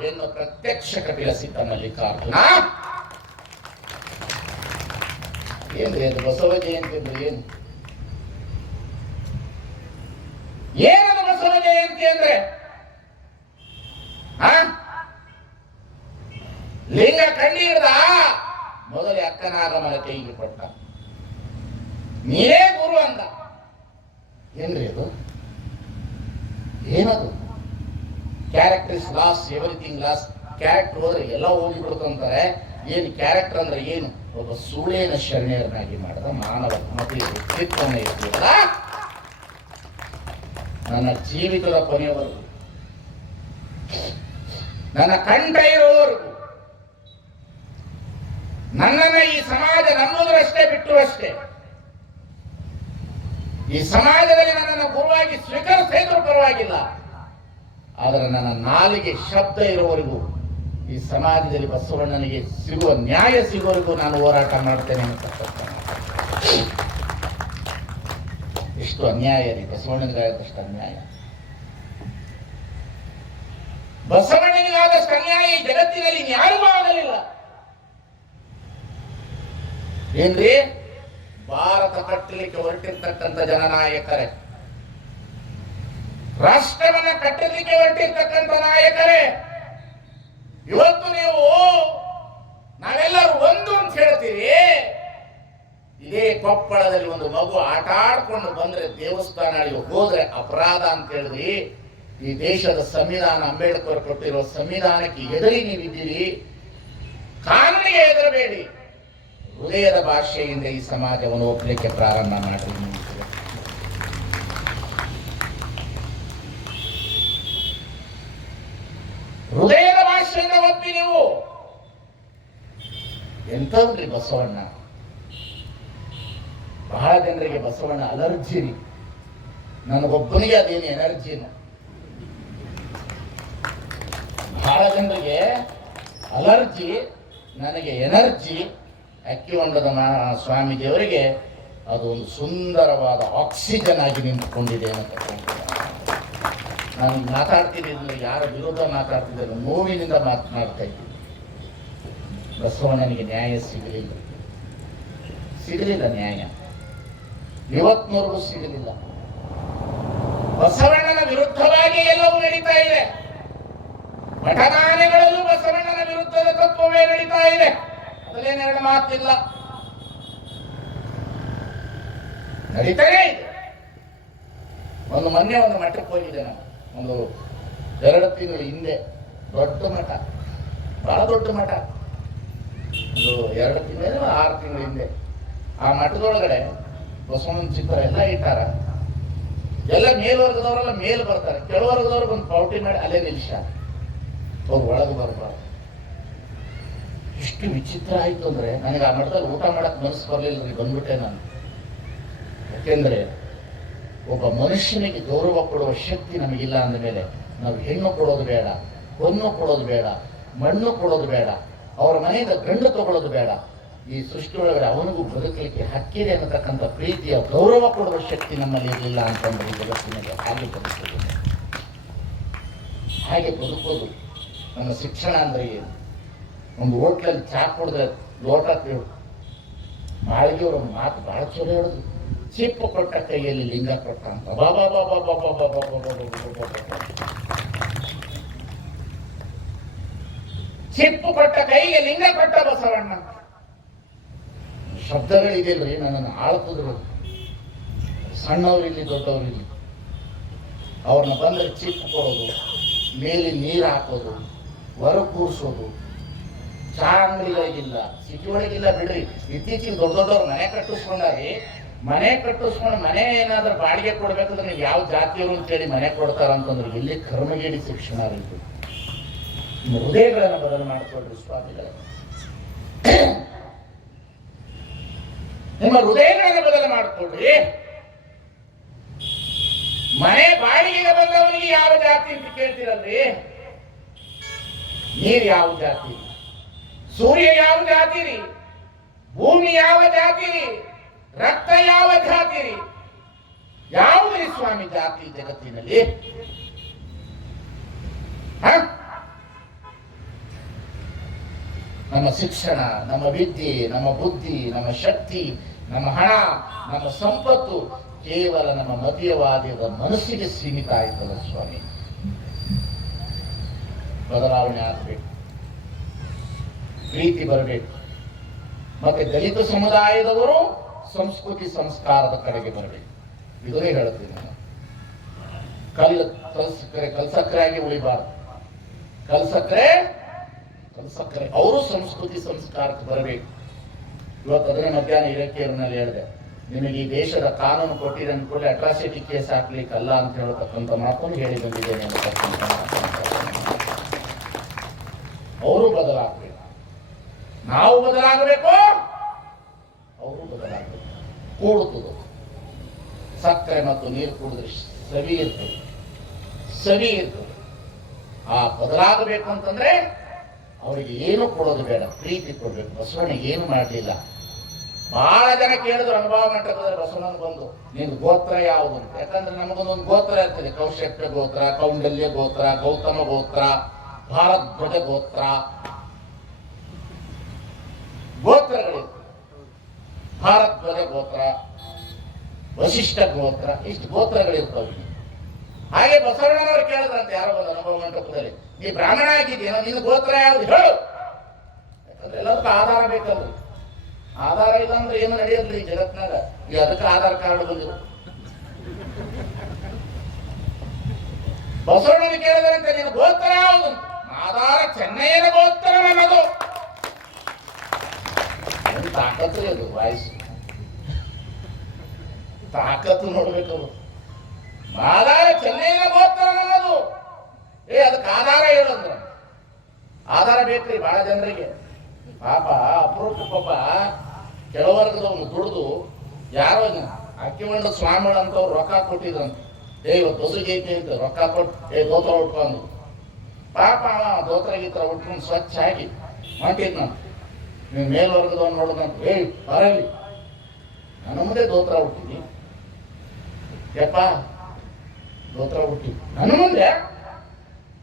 ಹೆಣ್ಣು ಪ್ರತ್ಯಕ್ಷ ಕಪಿಲ ಸಿದ್ಧ ಮಲ್ಲಿಕಾರ್ಜುನ. ಏನ್ರಿ ಅದು ಬಸವ ಜಯಂತಿ ಅಂದ್ರೆ ಏನು? ಏನದು ಬಸವ ಜಯಂತಿ ಅಂದ್ರೆ? ಲಿಂಗ ಕಣ್ಣೀರ್ದ ಮೊದಲೇ ಅಕ್ಕನಾಗಮನ ಕೈಗೆ ಕೊಟ್ಟ. ನೀನೇ ಗುರು ಅಂದ. ಏನ್ರಿ ಅದು? ಏನದು? Character is loss everything loss character ಹೋದ್ರೆ ಎಲ್ಲ ಹೋಗ್ಬಿಡ್ತಂತಾರೆ ಏನು ಕ್ಯಾರೆಕ್ಟರ್ ಅಂದ್ರೆ ಏನು? ಒಬ್ಬ ಸುಳ್ಳೇನ ಶರಣೆಯರನ್ನಾಗಿ ಮಾಡಿದ ಮಾನವ ಮತಿ ವ್ಯಕ್ತಿತ್ವನ ಇರಲಿಲ್ಲ ನನ್ನ ಜೀವಿತದ ಕೊನೆಯವರೆಗೂ, ನನ್ನ ಕಂಠ ಇರುವವರೆಗೂ ನನ್ನನ್ನ ಈ ಸಮಾಜ ನಂಬುವುದರಷ್ಟೇ ಬಿಟ್ಟು ಅಷ್ಟೇ ಈ ಸಮಾಜದಲ್ಲಿ ನನ್ನನ್ನು ಗುರುವಾಗಿ ಸ್ವೀಕರಿಸಿದ್ರು ಪರವಾಗಿಲ್ಲ, ಆದರೆ ನನ್ನ ನಾಲಿಗೆ ಶಬ್ದ ಇರುವವರೆಗೂ ಈ ಸಮಾಜದಲ್ಲಿ ಬಸವಣ್ಣನಿಗೆ ಸಿಗುವ ನ್ಯಾಯ ಸಿಗುವವರೆಗೂ ನಾನು ಹೋರಾಟ ಮಾಡ್ತೇನೆ ಅಂತಕ್ಕಂಥ ಎಷ್ಟು ಅನ್ಯಾಯ ರೀ ಬಸವಣ್ಣನಿಗಾದಷ್ಟು ಅನ್ಯಾಯ. ಬಸವಣ್ಣನಿಗಾದಷ್ಟು ಅನ್ಯಾಯ ಜಗತ್ತಿನಲ್ಲಿ ಯಾರು ಆಗಲಿಲ್ಲ. ಏನ್ರಿ? ಭಾರತ ಕಟ್ಟಲಿಕ್ಕೆ ಹೊರಟಿರ್ತಕ್ಕಂಥ ಜನನಾಯಕರೇ. ರಾಷ್ಟ್ರವನ್ನ ಕಟ್ಟಲಿಕ್ಕೆ ಹೊರಟಿರ್ತಕ್ಕಂಥ ನಾಯಕರೇ. ಇವತ್ತು ನೀವು ನಾವೆಲ್ಲರೂ ಒಂದು ಅಂತ ಹೇಳ್ತೀರಿ. ಇದೇ ಕೊಪ್ಪಳದಲ್ಲಿ ಒಂದು ಮಗು ಆಟ ಆಡ್ಕೊಂಡು ಬಂದ್ರೆ ದೇವಸ್ಥಾನ ಹೋದ್ರೆ ಅಪರಾಧ ಅಂತ ಹೇಳಿದ್ರಿ. ಈ ದೇಶದ ಸಂವಿಧಾನ, ಅಂಬೇಡ್ಕರ್ ಕೊಟ್ಟಿರೋ ಸಂವಿಧಾನಕ್ಕೆ ಎದುರಿ ನೀವಿದ್ದೀರಿ. ಕಾನೂನಿಗೆ ಹೆದರಬೇಡಿ. ಹೃದಯದ ಭಾಷೆಯಿಂದ ಈ ಸಮಾಜವನ್ನು ಒಪ್ಪಲಿಕ್ಕೆ ಪ್ರಾರಂಭ ಮಾಡಿ ಹೃದಯದ ಭಾಷೆಯಿಂದ ಒಪ್ಪಿ ನೀವು. ಎಂತಂದ್ರಿ ಬಸವಣ್ಣ? ಬಹಳ ಜನರಿಗೆ ಬಸವಣ್ಣ ಅಲರ್ಜಿ ರೀ. ನನಗೊಬ್ಬನಿಗೆ ಅದೇನು ಎನರ್ಜಿನ ಬಹಳ ಜನರಿಗೆ ಅಲರ್ಜಿ, ನನಗೆ ಎನರ್ಜಿ ಅಕ್ಕಿ ಹೊಂಡದ ಸ್ವಾಮೀಜಿಯವರಿಗೆ ಅದು ಒಂದು ಸುಂದರವಾದ ಆಕ್ಸಿಜನ್ ಆಗಿ ನಿಂತುಕೊಂಡಿದೆ ಅಂತ ನಾನು ಮಾತಾಡ್ತಿದ್ದೀನಿ ಯಾರ ವಿರುದ್ಧ ಮಾತಾಡ್ತಿದ್ದಾರೆ ನೋವಿನಿಂದ ಮಾತನಾಡ್ತಾ ಇದ್ದೀನಿ. ಬಸವಣ್ಣನಿಗೆ ನ್ಯಾಯ ಸಿಗಲಿಲ್ಲ. ಸಿಗಲಿಲ್ಲ ನ್ಯಾಯ. ಇವತ್ನವರೆಗೂ ಸಿಗಲಿಲ್ಲ. ಬಸವಣ್ಣನ ವಿರುದ್ಧವಾಗಿ ಎಲ್ಲವೂ ನಡೀತಾ ಇದೆ. ಮಠದಾನೆಗಳಲ್ಲೂ ಬಸವಣ್ಣನ ವಿರುದ್ಧದ ತತ್ವವೇ ನಡೀತಾ ಇದೆ. ಅದರಲ್ಲೇನು ಎರಡು ಮಾತಿಲ್ಲ. ನಡೀತಾನೆ ಇದೆ. ಒಂದು ಮೊನ್ನೆ ಒಂದು ಮಠಕ್ಕೆ ಹೋಗಿದ್ದೆ ನಾನು. ಒಂದು ಎರಡು ತಿಂಗಳ ಹಿಂದೆ. ದೊಡ್ಡ ಮಠ. ಬಹಳ ದೊಡ್ಡ ಮಠ. ಒಂದು ಎರಡು ತಿಂಗಳು ಆರು ತಿಂಗಳ ಹಿಂದೆ. ಆ ಮಠದೊಳಗಡೆ ಬಸವಣ್ಣನ ಚಿತ್ರ ಎಲ್ಲ ಇಟ್ಟಾರ. ಎಲ್ಲ ಮೇಲ್ವರ್ಗದವರೆಲ್ಲ ಮೇಲ್ ಬರ್ತಾರೆ. ಕೆಳವರ್ಗದವ್ರಿಗೆ ಒಂದು ಪೌಟಿ ಮಾಡಿ ಅಲ್ಲೇ ನಿಲ್ಸ. ಅವ್ರು ಒಳಗೆ ಬರಬಾರ್ದು. ಎಷ್ಟು ವಿಚಿತ್ರ ಆಯ್ತು ಅಂದ್ರೆ ನನಗೆ ಆ ಮಠದಲ್ಲಿ ಊಟ ಮಾಡಕ್ ಮನಸ್ಸು ಬರಲಿಲ್ಲ ರೀ ಬಂದ್ಬಿಟ್ಟೆ ನಾನು. ಯಾಕೆಂದ್ರೆ ಒಬ್ಬ ಮನುಷ್ಯನಿಗೆ ಗೌರವ ಕೊಡುವ ಶಕ್ತಿ ನಮಗಿಲ್ಲ ಅಂದ ಮೇಲೆ ನಾವು ಹೆಣ್ಣು ಕೊಡೋದು ಬೇಡ ಹೊನ್ನು ಕೊಡೋದು ಬೇಡ, ಮಣ್ಣು ಕೊಡೋದು ಬೇಡ, ಅವರ ಮನೆಯಿಂದ ಗಂಡು ತಗೊಳ್ಳೋದು ಬೇಡ. ಈ ಸೃಷ್ಟಿಯೊಳಗಡೆ ಅವನಿಗೂ ಬದುಕಲಿಕ್ಕೆ ಹಕ್ಕಿದೆ ಅನ್ನತಕ್ಕಂಥ ಪ್ರೀತಿಯ ಗೌರವ ಕೊಡುವ ಶಕ್ತಿ ನಮ್ಮಲ್ಲಿ ಇರಲಿಲ್ಲ ಅಂತಂದರೆ ಜಗತ್ತಿನಲ್ಲಿ ಹಾಗೆ ಬದುಕೋದು ಹಾಗೆ ಬದುಕೋದು ನಮ್ಮ ಶಿಕ್ಷಣ ಅಂದರೆ ಏನು ಒಂದು ಹೋಟ್ಲಲ್ಲಿ ಚಾ ಕೊಡಿದ್ರೆ ಲೋಟ ಮಾಳಿಗೆಯವರ ಮಾತು ಭಾಳ ಚಲೋ ಹೇಳೋದು ಚಿಪ್ಪು ಕೊಟ್ಟ ಕೈಯಲ್ಲಿ ಲಿಂಗ ಕೊಟ್ಟ ಅಂತ ಬಾಬಾ ಬಾಬಾ ಬಾಬಾ ಬಾಬಾ ಚಿಪ್ಪು ಕೊಟ್ಟ ಕೈಗೆ ಲಿಂಗ ಕೊಟ್ಟ ಬಸವಣ್ಣ ಶಬ್ದಗಳಿದೆಯಲ್ರಿ ನನ್ನನ್ನು ಆಳ್ತಿದ್ರು ಸಣ್ಣವರಿಲ್ಲಿ ದೊಡ್ಡವರಿಲ್ಲಿ ಅವ್ರನ್ನ ಬಂದ್ರೆ ಚಿಪ್ಪು ಕೊಡೋದು ಮೇಲೆ ನೀರು ಹಾಕೋದು ಹೊರ ಕೂರಿಸೋದು. ಚಾ ಅಂಗಡಿಗಳಿಗಿಲ್ಲ ಸಿಟಿ ಒಳಗಿಲ್ಲ ಬಿಡ್ರಿ. ಇತ್ತೀಚೆಗೆ ದೊಡ್ಡ ದೊಡ್ಡವ್ರು ಮನೆ ಕಟ್ಟಿಸ್ಕೊಂಡಾರಿ. ಮನೆ ಕಟ್ಟಿಸ್ಕೊಂಡು ಮನೆ ಏನಾದ್ರೂ ಬಾಡಿಗೆ ಕೊಡ್ಬೇಕಂದ್ರೆ ನೀವು ಯಾವ ಜಾತಿಯವರು ಅಂತೇಳಿ ಮನೆ ಕೊಡ್ತಾರ ಅಂತಂದ್ರೆ ಇಲ್ಲಿ ಕರ್ಮಗೇಡಿ ಶಿಕ್ಷಣ ನಿಮ್ಮ ಹೃದಯಗಳನ್ನು ಬದಲು ಮಾಡಿಕೊಡ್ರಿ ಸ್ವಾಮಿಗಳೇ. ನಿಮ್ಮ ಹೃದಯಗಳನ್ನು ಬದಲು ಮಾಡಿಕೊಳ್ಳಿ. ಮನೆ ಬಾಡಿಗೆಗೆ ಬಂದವನಿಗೆ ಯಾವ ಜಾತಿ ಅಂತ ಕೇಳ್ತೀರಲ್ರಿ ನೀರ್ ಯಾವ ಜಾತಿ? ಸೂರ್ಯ ಯಾವ ಜಾತಿ ರೀ? ಭೂಮಿ ಯಾವ ಜಾತಿ ರೀ? ರಕ್ತ ಯಾವ ಜಾತಿ ರೀ? ಯಾವುದ್ರಿ ಸ್ವಾಮಿ ಜಾತಿ ಜಗತ್ತಿನಲ್ಲಿ? ಹ? ನಮ್ಮ ಶಿಕ್ಷಣ, ನಮ್ಮ ವಿದ್ಯೆ, ನಮ್ಮ ಬುದ್ಧಿ, ನಮ್ಮ ಶಕ್ತಿ, ನಮ್ಮ ಹಣ, ನಮ್ಮ ಸಂಪತ್ತು ಕೇವಲ ನಮ್ಮ ಮತೀಯವಾದ್ಯದ ಮನಸ್ಸಿಗೆ ಸೀಮಿತ ಆಯ್ತಲ್ಲ ಸ್ವಾಮಿ. ಬದಲಾವಣೆ ಆಗಬೇಕು. ಪ್ರೀತಿ ಬರಬೇಕು. ಮತ್ತೆ ದಲಿತ ಸಮುದಾಯದವರು ಸಂಸ್ಕೃತಿ ಸಂಸ್ಕಾರದ ಕಡೆಗೆ ಬರಬೇಕು. ಇದನ್ನೇ ಹೇಳುತ್ತೇನೆ ನಾನು. ಕಲ್ ಕಲ್ಸಕ್ರೆ ಕಲ್ಸಕ್ರೆ ಆಗಿ ಉಳಿಬಾರ್ದು. ಕಲ್ಸಕ್ಕರೆ ಅವರು ಸಂಸ್ಕೃತಿ ಸಂಸ್ಕಾರಕ್ಕೆ ಬರಬೇಕು. ಇವತ್ತು ಅದನ್ನೇ ಮಧ್ಯಾಹ್ನ ಇರಕ್ಕೇರಿನಲ್ಲಿ ಹೇಳಿದೆ, ನಿಮಗೆ ಈ ದೇಶದ ಕಾನೂನು ಕೊಟ್ಟಿದೆ ಅಂದ್ಕೊಳ್ಳಿ ಅಟ್ರಾಸಿಟಿ ಕೇಸ್ ಹಾಕ್ಲಿಕ್ಕಲ್ಲ ಅಂತ ಹೇಳತಕ್ಕಂಥ ಮಾತನ್ನು ಹೇಳಿ ಬಂದಿದ್ದೇನೆ ಅಂತಕ್ಕಂಥ ಅವರು ಬದಲಾಗಬೇಕು. ನಾವು ಬದಲಾಗಬೇಕು, ಅವರು ಬದಲಾಗಬೇಕು. ಕೂಡುತ್ತದೆ ಸಕ್ಕರೆ ಮತ್ತು ನೀರು ಕುಡಿದ್ರೆ ಸವಿ ಇರ್ತದೆ. ಸವಿ ಇರ್ತದೆ. ಆ ಬದಲಾಗಬೇಕು ಅಂತಂದ್ರೆ ಅವರಿಗೆ ಏನು ಕೊಡೋದು ಬೇಡ, ಪ್ರೀತಿ ಕೊಡ್ಬೇಕು. ಬಸವಣ್ಣಿಗೆ ಏನು ಮಾಡಲಿಲ್ಲ. ಬಹಳ ಜನ ಕೇಳಿದ್ರು, ಅನುಭವ ಮಂಟಪದ ಬಸವಣ್ಣನ ಬಂದು, ನಿನ್ ಗೋತ್ರ ಯಾವುದು? ಅಂತ. ಯಾಕಂದ್ರೆ ನಮಗೊಂದೊಂದು ಗೋತ್ರ ಇರ್ತದೆ. ಕೌಶಕ್ಯ ಗೋತ್ರ, ಕೌಂಡಲ್ಯ ಗೋತ್ರ, ಗೌತಮ ಗೋತ್ರ ಭಾರದ್ವಜ ಗೋತ್ರ. ಗೋತ್ರಗಳು ಭಾರದ್ವಜ ಗೋತ್ರ ವಶಿಷ್ಠ ಗೋತ್ರ, ಇಷ್ಟು ಗೋತ್ರಗಳಿರ್ತವೆ. ಹಾಗೆ ಬಸವಣ್ಣನವರು ಕೇಳಿದ್ರಂತೆ ಯಾರೋ ಅನುಭವ ಮಂಟಪದಲ್ಲಿ. ನೀ ಬ್ರಾಹ್ಮಣ ಆಗಿದ್ದೀನೋ ನಿನ್ನ ಗೋತ್ರ ಯಾವ್ದು ಹೇಳು. ಯಾಕಂದ್ರೆ ಎಲ್ಲದಕ್ಕೂ ಆಧಾರ ಬೇಕಲ್ಲ ಆಧಾರ ಇಲ್ಲ ಅಂದ್ರೆ ಏನು ನಡೆಯಲ್ರಿ ಈ ಜಗತ್ನಾಗ. ಈಗ ಅದಕ್ಕೆ ಆಧಾರ್ ಕಾರ್ಡ್ ಬಂದಿರು ಬಸವಣ್ಣನ ಕೇಳಿದ್ರಂತೆ ನಿನ್ನ ಗೋತ್ರ ಯಾವುದು? ಆಧಾರ ಚೆನ್ನೈನ ಗೋತ್ರ ನನ್ನದು. ತಾಕತ್ತು ಅದು ವಾಯ್ಸ್? ತಾಕತ್ತು ನೋಡ್ಬೇಕು. ಆಧಾರ ಚೆನ್ನೈನ ಗೋತ್ರ ಏ, ಅದಕ್ಕೆ ಆಧಾರ ಏನು ಅಂದ್ರ? ಆಧಾರ ಬೇಕ್ರಿ ಬಹಳ ಜನರಿಗೆ. ಪಾಪ ಅಪರೂಪ ಪಾಪ ಕೆಲವರ್ಗದವನು ದುಡಿದು ಯಾರೋ ಅಕ್ಕಿಮಂಡ ಸ್ವಾಮಿ ಅಂತವ್ರು ರೊಕ್ಕ ಕೊಟ್ಟಿದ್ರಂತ. ಏ, ಇವತ್ತು ಐತಿ ಅಂತ ರೊಕ್ಕ ಕೊಟ್ಟು, ಏ, ದೋತ್ರ ಉಟ್ಕೊಂಡು ಪಾಪ ದೋತ್ರ ಗೀತ್ರ ಉಟ್ಕೊಂಡು ಸ್ವಚ್ಛ ಆಗಿ ಹೊಂಟಿದ್ ನೀವು ಮೇಲ್ವರ್ಗದವನು ನೋಡಿದಂತ ಏ ಬರಲಿ. ನನ್ನ ಮುಂದೆ ದೋತ್ರ ಹುಟ್ಟಿದಿ ಯಪ್ಪ, ದೋತ್ರ ಹುಟ್ಟಿ ನನ್ನ ಮುಂದೆ?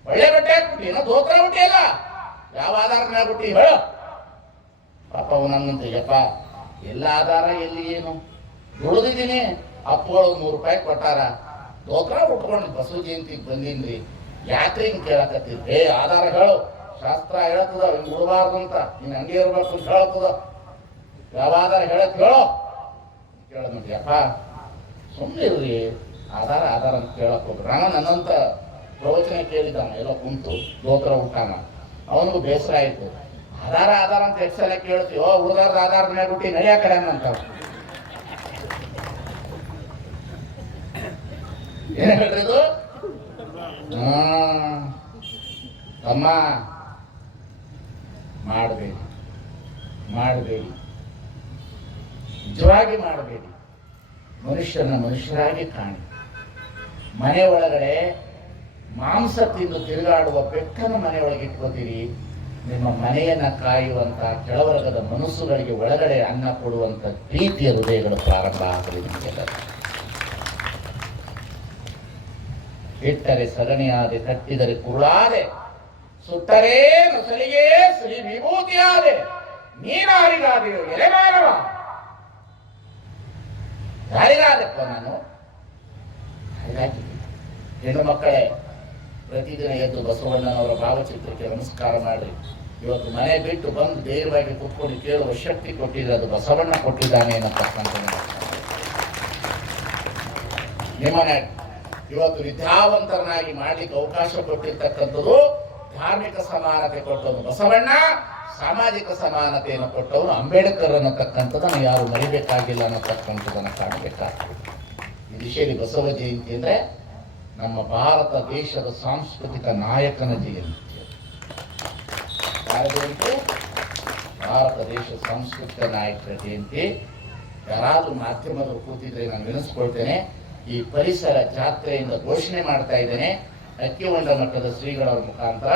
ಒಳ್ಳೆ ಬಟ್ಟೆ ಹಾಕ್ಬಿಟ್ಟಿ, ಏನೋ ದೋತ್ರ ಇಲ್ಲ ಯಾವ ಆಧಾರ ಮೇಲೆ ಬಿಟ್ಟಿ ಹೇಳು. ಪಾಪ ನನ್ನಂತೆ, ಯಪ್ಪ, ಎಲ್ಲ ಆಧಾರ ಎಲ್ಲಿ ಏನು? ದುಡಿದಿದ್ದೀನಿ ಅಪ್ಪಗಳು ನೂರು ರೂಪಾಯಿ ಕೊಟ್ಟಾರ. ದೋತ್ರ ಉಟ್ಕೊಂಡು ಬಸವ ಜಯಂತಿಗೆ ಬಂದೀನ್ರಿ. ಯಾತ್ರೆ ಹಿಂಗೆ ಕೇಳಕತ್ತೀರಿ? ಏ, ಆಧಾರ ಹೇಳು. ಶಾಸ್ತ್ರ ಹೇಳತ್ತದ ಹಿಂಗ್ ಉಡಬಾರ್ದು ಅಂತ. ನೀನು ಹಂಗೆ ಇರ್ಬೇಕು ಅಂತ ಹೇಳತ್ತದ ಯಾವ ಆಧಾರ ಹೇಳಕ್ ಹೇಳು. ಕೇಳ ನೋಡಿ, ಯಪ್ಪ. ಸುಮ್ಮನೆ ಇರ್ರಿ ಆಧಾರ ಆಧಾರ ಅಂತ ಕೇಳಕ್ ಹೋಗ್ರಿ ನಾನು ನನ್ನಂತ ಪ್ರವಚನ ಕೇಳಿದ್ದಾನೆ ಎಲ್ಲೋ ಕುಂತು ಗೋತ್ರ ಉಂಟಾನ ಅವನಿಗೂ ಬೇಸರ ಆಯ್ತು. ಆಧಾರ ಆಧಾರ ಅಂತ ಸಲ ಕೇಳ್ತೀವಿ ಓ ಹುಡುಗಾರದ ಆಧಾರ ಮೇಲೆ ಬಿಟ್ಟು ನಡೆಯ ಕಡೆ ಅಂತ. ಏನ್ ತಮ್ಮ, ಮಾಡಬೇಡಿ. ಮಾಡಬೇಡಿ. ನಿಜವಾಗಿ ಮಾಡಬೇಡಿ. ಮನುಷ್ಯನ ಮನುಷ್ಯರಾಗಿ ಕಾಣಿ. ಮನೆ ಒಳಗಡೆ ಮಾಂಸ ತಿಂದು ತಿರುಗಾಡುವ ಬೆಕ್ಕನ್ನು ಮನೆಯೊಳಗೆ ಇಟ್ಕೋತೀರಿ. ನಿಮ್ಮ ಮನೆಯನ್ನ ಕಾಯುವಂತ ಕೆಳವರ್ಗದ ಮನಸ್ಸುಗಳಿಗೆ ಒಳಗಡೆ ಅನ್ನ ಕೊಡುವಂತ ಪ್ರೀತಿಯ ಹೃದಯಗಳು ಪ್ರಾರಂಭ ಆಗಲಿ ನಿಮಗೆಲ್ಲ ಇಟ್ಟರೆ ಸಗಣಿಯಾದೆ ಕಟ್ಟಿದರೆ ಕುರುಳಾದೆ ಸುತ್ತರೇ ಮೊಸಲಿಗೆ ಶ್ರೀ ವಿಭೂತಿಯಾದೆ ನೀರಾರಿಗಾದೆ ಎಲೆ ಮಾನವ ಯಾರಿಗಾದಪ್ಪ ನಾನು? ಹೆಣ್ಣು ಮಕ್ಕಳೇ ಪ್ರತಿದಿನ ಎದ್ದು ಬಸವಣ್ಣನವರ ಭಾವಚಿತ್ರಕ್ಕೆ ನಮಸ್ಕಾರ ಮಾಡಿ ಇವತ್ತು ಮನೆ ಬಿಟ್ಟು ಬಂದು ಧೈರ್ಯವಾಗಿ ಕುತ್ಕೊಂಡು ಕೇಳುವ ಶಕ್ತಿ ಕೊಟ್ಟಿದ್ರೆ ಅದು ಬಸವಣ್ಣ ಕೊಟ್ಟಿದ್ದಾನೆ ಅನ್ನತಕ್ಕಂಥ ನಿಮ್ಮನೆ ಇವತ್ತು ವಿದ್ಯಾವಂತರನ್ನಾಗಿ ಮಾಡಲಿಕ್ಕೆ ಅವಕಾಶ ಕೊಟ್ಟಿರ್ತಕ್ಕಂಥದ್ದು ಧಾರ್ಮಿಕ ಸಮಾನತೆ ಕೊಟ್ಟವನು ಬಸವಣ್ಣ, ಸಾಮಾಜಿಕ ಸಮಾನತೆಯನ್ನು ಕೊಟ್ಟವನು ಅಂಬೇಡ್ಕರ್ ಅನ್ನತಕ್ಕಂಥದ್ದನ್ನು ಯಾರು ಮರಿಬೇಕಾಗಿಲ್ಲ ಅನ್ನತಕ್ಕಂಥದ್ದನ್ನು ಕಾಣಬೇಕಾಗ್ತದೆ. ಈ ದಿಶೆಯಲ್ಲಿ ಬಸವ ಜಯಂತಿ ಅಂದ್ರೆ ನಮ್ಮ ಭಾರತ ದೇಶದ ಸಾಂಸ್ಕೃತಿಕ ನಾಯಕನ ಜಯಂತಿ ಭಾರತ ದೇಶದ ಸಾಂಸ್ಕೃತಿಕ ನಾಯಕರ ಜಯಂತಿ. ಯಾರಾದ್ರೂ ಮಾಧ್ಯಮದವರು ಕೂತಿದ್ರೆ ನಾನು ನೆನೆಸ್ಕೊಳ್ತೇನೆ ಈ ಪರಿಸರ ಜಾತ್ರೆಯಿಂದ ಘೋಷಣೆ ಮಾಡ್ತಾ ಇದ್ದೇನೆ. ಅಕ್ಕಿಹೊಂಡ ಮಟ್ಟದ ಶ್ರೀಗಳವರ ಮುಖಾಂತರ,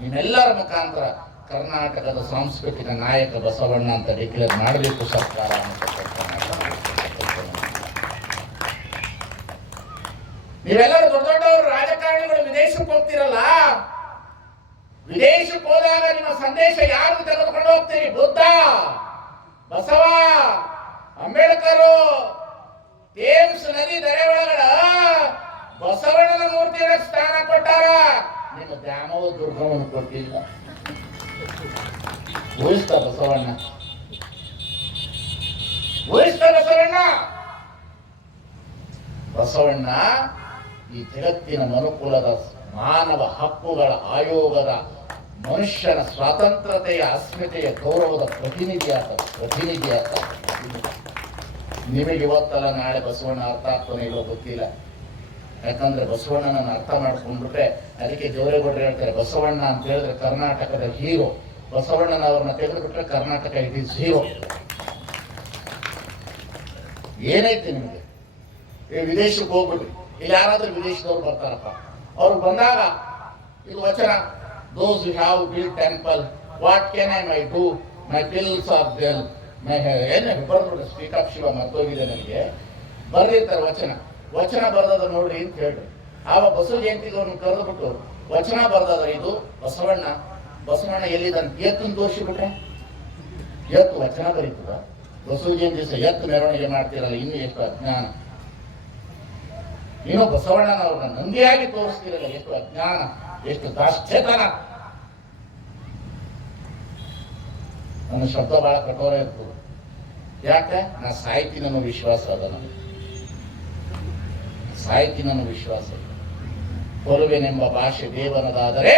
ನಿಮ್ಮೆಲ್ಲರ ಮುಖಾಂತರ ಕರ್ನಾಟಕದ ಸಾಂಸ್ಕೃತಿಕ ನಾಯಕ ಬಸವಣ್ಣ ಅಂತ ಡಿಕ್ಲೇರ್ ಮಾಡಬೇಕು ಸರ್ಕಾರ ಅನ್ನತಕ್ಕಂಥ ಮಾತನ್ನ ನೀವೆಲ್ಲರೂ ದೊಡ್ಡ ದೊಡ್ಡವರು, ರಾಜಕಾರಣಿಗಳು, ವಿದೇಶಕ್ಕೆ ಹೋಗ್ತಿರಲ್ಲ? ವಿದೇಶಕ್ಕೆ ಹೋದಾಗ ನಿಮ್ಮ ಸಂದೇಶ ಯಾರು ತೆಗೆದುಕೊಂಡು ಹೋಗ್ತೀರಿ? ಬುದ್ಧ, ಬಸವ, ಅಂಬೇಡ್ಕರ್ ಥೇಮ್ಸ್ ನದಿ ದರೆ ಒಳಗಡ, ಬಸವಣ್ಣನ ಮೂರ್ತಿಗಳ ಸ್ಥಾನ ಕೊಟ್ಟಾರ ನಿಮ್ಮ ದ್ಯಾಮವ ದುರ್ಗವನ್ನು ಕೊಟ್ಟಿಲ್ಲ. ಊಹಿಸ್ತ ಬಸವಣ್ಣ. ಊಹಿಸ್ತ ಬಸವಣ್ಣ. ಬಸವಣ್ಣ ಈ ಜಗತ್ತಿನ ಮನುಕುಲದ ಮಾನವ ಹಕ್ಕುಗಳ ಆಯೋಗದ ಮನುಷ್ಯನ ಸ್ವಾತಂತ್ರ್ಯತೆಯ ಅಸ್ಮಿತೆಯ ಗೌರವದ ಪ್ರತಿನಿಧಿಯಾದ ಪ್ರತಿನಿಧಿಯಾದ ನಿಮಗೆ ಇವತ್ತಲ್ಲ, ನಾಳೆ ಬಸವಣ್ಣ ಅರ್ಥ ಆಗ್ತಾನೆ ಇಲ್ಲೋ ಗೊತ್ತಿಲ್ಲ. ಯಾಕಂದ್ರೆ ಬಸವಣ್ಣನ ಅರ್ಥ ಮಾಡ್ಕೊಂಡ್ಬಿಟ್ರೆ ಅದಕ್ಕೆ ದೇವರೇಗೌಡರು ಹೇಳ್ತಾರೆ, ಬಸವಣ್ಣ ಅಂತ ಹೇಳಿದ್ರೆ ಕರ್ನಾಟಕದ ಹೀರೋ. ಬಸವಣ್ಣನವ್ರನ್ನ ತೆಗೆದುಬಿಟ್ರೆ ಕರ್ನಾಟಕ ಇಟ್ ಈಸ್ ಹೀರೋ. ಏನೈತೆ ನಿಮಗೆ? ವಿದೇಶಕ್ಕೆ ಹೋಗ್ಬಿಡ್ರಿ. ಇಲ್ಲಿ ಯಾರಾದ್ರೂ ವಿದೇಶದವ್ರು ಬರ್ತಾರಪ್ಪ. ಅವ್ರು ಬಂದಾಗ, ಇದು ವಚನ does you have bill temple what can I my do my bills of bell my ಏನು ಬರ್ಬೋದು ಸ್ಪೀಕ್ ಅಪ್ ಶಿವ ಮರ್ತೋಗಿದೆ ನನಗೆ. ಬರ್ದಿರ್ತಾರೆ ವಚನ. ವಚನ ಬರ್ದದ ನೋಡ್ರಿ ಅಂತ ಹೇಳಿ ಆವ ಬಸವ ಜಯಂತಿಗೆ ಅವ್ರನ್ನ ಕರೆದ್ಬಿಟ್ಟು, ವಚನ ಬರ್ದದ ಇದು ಬಸವಣ್ಣ. ಬಸವಣ್ಣ ಎಲ್ಲಿದ್ದಾನೆ? ಎತ್ತನ್ನು ತೋರಿಸಿಬಿಟ್ರೆ. ಎತ್ತು ವಚನ ಬರೀತದ. ಬಸವ ಜಯಂತಿ ದಿವಸ ಎತ್ತು ಮೆರವಣಿಗೆ ಮಾಡ್ತಿರಲ್ಲ, ಇನ್ನೂ ಎಷ್ಟು ಅಜ್ಞಾನ. ನೀನು ಬಸವಣ್ಣನವ್ರನ್ನ ನಂದಿಯಾಗಿ ತೋರಿಸ್ತಿರಲ್ಲ, ಎಷ್ಟು ಅಜ್ಞಾನ, ಎಷ್ಟು ದಾಶ್ಚೇತನ ನನ್ನ ಶಬ್ದ ಬಹಳ ಕಠೋರ ಇತ್ತು. ಯಾಕೆ? ನಾ ಸಾಹಿತಿ ನನ್ನ ವಿಶ್ವಾಸ ಅದ ನನಗೆ ಸಾಹಿತಿ ನನ್ನ ವಿಶ್ವಾಸ. ಕೊಲುವೆನೆಂಬ ಭಾಷೆ ದೇವನದಾದರೆ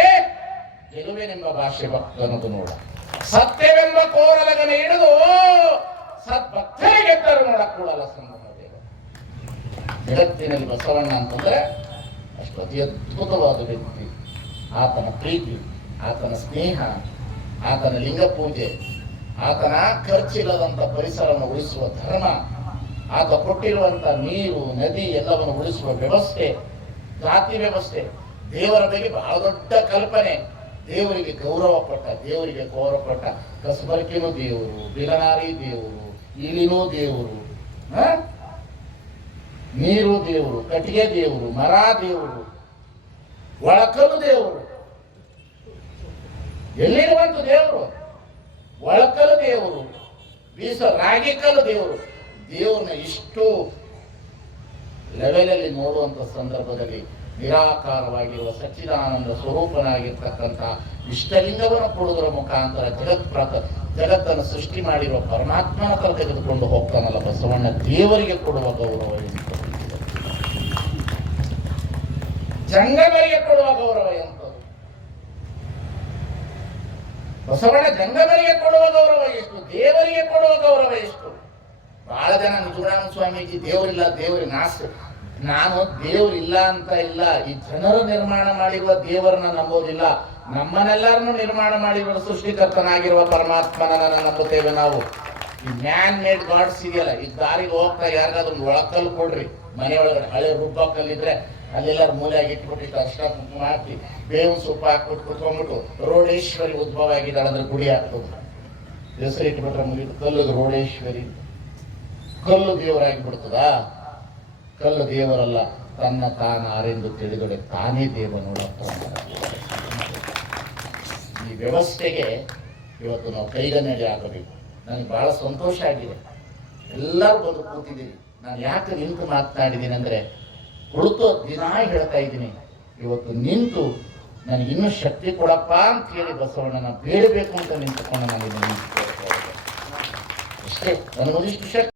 ಗೆಲುವೆನೆಂಬ ಭಾಷೆ ಭಕ್ತನದು ನೋಡ. ಸತ್ಯವೆಂಬ ಕೋರಲಗನ ಹಿಡಿದು ಸದ್ಭಕ್ತರಿಗೆ ಗೆದ್ದರು ನೋಡ ಕೂಡಲ್ಲ ಜಗತ್ತಿನಲ್ಲಿ ಬಸವಣ್ಣ ಅಂತಂದ್ರೆ, ಅಷ್ಟು ಅತಿ ಅದ್ಭುತವಾದ ವ್ಯಕ್ತಿ ಆತನ ಪ್ರೀತಿ, ಆತನ ಸ್ನೇಹ, ಆತನ ಲಿಂಗ ಪೂಜೆ, ಆತನ ಖರ್ಚಿಲ್ಲದಂತ ಪರಿಸರವನ್ನು ಉಳಿಸುವ ಧರ್ಮ, ಆತ ಕೊಟ್ಟಿರುವಂತ ನೀರು, ನದಿ ಎಲ್ಲವನ್ನು ಉಳಿಸುವ ವ್ಯವಸ್ಥೆ, ಜಾತಿ ವ್ಯವಸ್ಥೆ, ದೇವರ ಬಗ್ಗೆ ಬಹಳ ದೊಡ್ಡ ಕಲ್ಪನೆ ದೇವರಿಗೆ ಗೌರವ ಕೊಟ್ಟ ದೇವರಿಗೆ ಗೌರವ ಕೊಟ್ಟ ಕಸಬರ್ಕಿನೂ ದೇವರು, ಬಿಲನಾರಿ ದೇವರು, ಇಲಿನೂ ದೇವರು? ನೀರು ದೇವರು, ಕಟ್ಟಿಗೆ ದೇವರು, ಮರ ದೇವರು ಒಳಕಲು ದೇವರು. ಎಲ್ಲಿರುವಂತ ದೇವರು? ಒಳಕಲು ದೇವರು, ಬೀಸ ರಾಗಿಕಲ್ಲು ದೇವರು. ದೇವರನ್ನ ಇಷ್ಟು ಲೆವೆಲಲ್ಲಿ ನೋಡುವಂತ ಸಂದರ್ಭದಲ್ಲಿ ನಿರಾಕಾರವಾಗಿರುವ ಸಚ್ಚಿದಾನಂದ ಸ್ವರೂಪನಾಗಿರ್ತಕ್ಕಂಥ ಇಷ್ಟಲಿಂಗವನ್ನು ಕೊಡುವುದರ ಮುಖಾಂತರ ಜಗತ್ ಪ್ರಾತ, ಜಗತ್ತನ್ನು ಸೃಷ್ಟಿ ಮಾಡಿರುವ ಪರಮಾತ್ಮನ ಹತ್ರ ತೆಗೆದುಕೊಂಡು ಹೋಗ್ತಾನಲ್ಲ ಬಸವಣ್ಣ, ದೇವರಿಗೆ ಕೊಡುವ ಗೌರವ ಎಂತ ಜಂಗಮರಿಗೆ ಕೊಡುವ ಗೌರವ ಎಂಥದ್ದು ಬಸವಣ್ಣ ಜಂಗಮರಿಗೆ ಕೊಡುವ ಗೌರವ ಎಷ್ಟು? ದೇವರಿಗೆ ಕೊಡುವ ಗೌರವ ಎಷ್ಟು? ಬಹಳ ಜನ ನಿಜಗುಣಾನ ಸ್ವಾಮೀಜಿ, ದೇವರಿಲ್ಲ, ದೇವರಿ ನಾಶ ನಾನು ದೇವರಿಲ್ಲ ಅಂತ ಇಲ್ಲ. ಈ ಜನರು ನಿರ್ಮಾಣ ಮಾಡಿರುವ ದೇವರನ್ನ ನಂಬೋದಿಲ್ಲ ನಮ್ಮನ್ನೆಲ್ಲರನ್ನು ನಿರ್ಮಾಣ ಮಾಡಿರುವ ಸೃಷ್ಟಿಕರ್ತನಾಗಿರುವ ಪರಮಾತ್ಮನನ್ನ ನಂಬುತ್ತೇವೆ ನಾವು. ಈ ಮ್ಯಾನ್ ಮೇಡ್ ಗಾಡ್ಸ್ ಇದೆಯಲ್ಲ, ಈ ದಾರಿಗೆ ಹೋಗ್ತಾ ಯಾರಿಗಾದ್ರೂ ಒಂದು ಒಳಕಲ್ಲು ಕೊಡ್ರಿ. ಮನೆಯೊಳಗಡೆ ಹಳೆ ರುಬ್ಬ ಕಲ್ಲಿದ್ರೆ ಅಲ್ಲೆಲ್ಲರೂ ಮೂಲೆಯಾಗಿ ಇಟ್ಬಿಟ್ಟಿತ್ತು ಅಷ್ಟ ಕುಂಕುಮ ಹಾಕಿ ಬೇವು ಸೊಪ್ಪು ಹಾಕ್ಬಿಟ್ಟು ಕುತ್ಕೊಂಡ್ಬಿಟ್ಟು ರೋಡೇಶ್ವರಿ ಉದ್ಭವ ಆಗಿದ್ದಾಳೆ ಅಂದ್ರೆ ಗುಡಿ ಹಾಕ್ಬೋದು. ಹೆಸರು ಇಟ್ಬಿಟ್ರೆ ಮುಗಿದು ಕಲ್ಲು ರೋಡೇಶ್ವರಿ. ಕಲ್ಲು ದೇವರಾಗಿ ಬಿಡ್ತದ ಕಲ್ಲು ದೇವರಲ್ಲ, ತನ್ನ ತಾನ ಅರೆಂದು ತಿಳಿದೊಡೆ ತಾನೇ ದೇವ ನೋಡಪ್ಪ ಈ ವ್ಯವಸ್ಥೆಗೆ ಇವತ್ತು ನಾವು ಕೈಗನ್ನಡಿ ಹಾಕಬೇಕು ನನಗೆ ಬಹಳ ಸಂತೋಷ ಆಗಿದೆ. ಎಲ್ಲರೂ ಬಂದು ಕೂತಿದ್ದೀರಿ. ನಾನು ಯಾಕೆ ನಿಂತು ಮಾತನಾಡಿದ್ದೀನಿ ಅಂದ್ರೆ ಕುಳಿತು ದಿನ ಹೇಳ್ತಾ ಇದ್ದೀನಿ. ಇವತ್ತು ನಿಂತು ನನಗೆ ಇನ್ನೂ ಶಕ್ತಿ ಕೊಡಪ್ಪ ಅಂತ ಹೇಳಿ ಬಸವಣ್ಣನ ಬೇಡಬೇಕು ಅಂತ ನಿಂತುಕೊಂಡು ನಾನು ಅಷ್ಟೇ. ನನಗೊಂದಿಷ್ಟು ಶಕ್ತಿ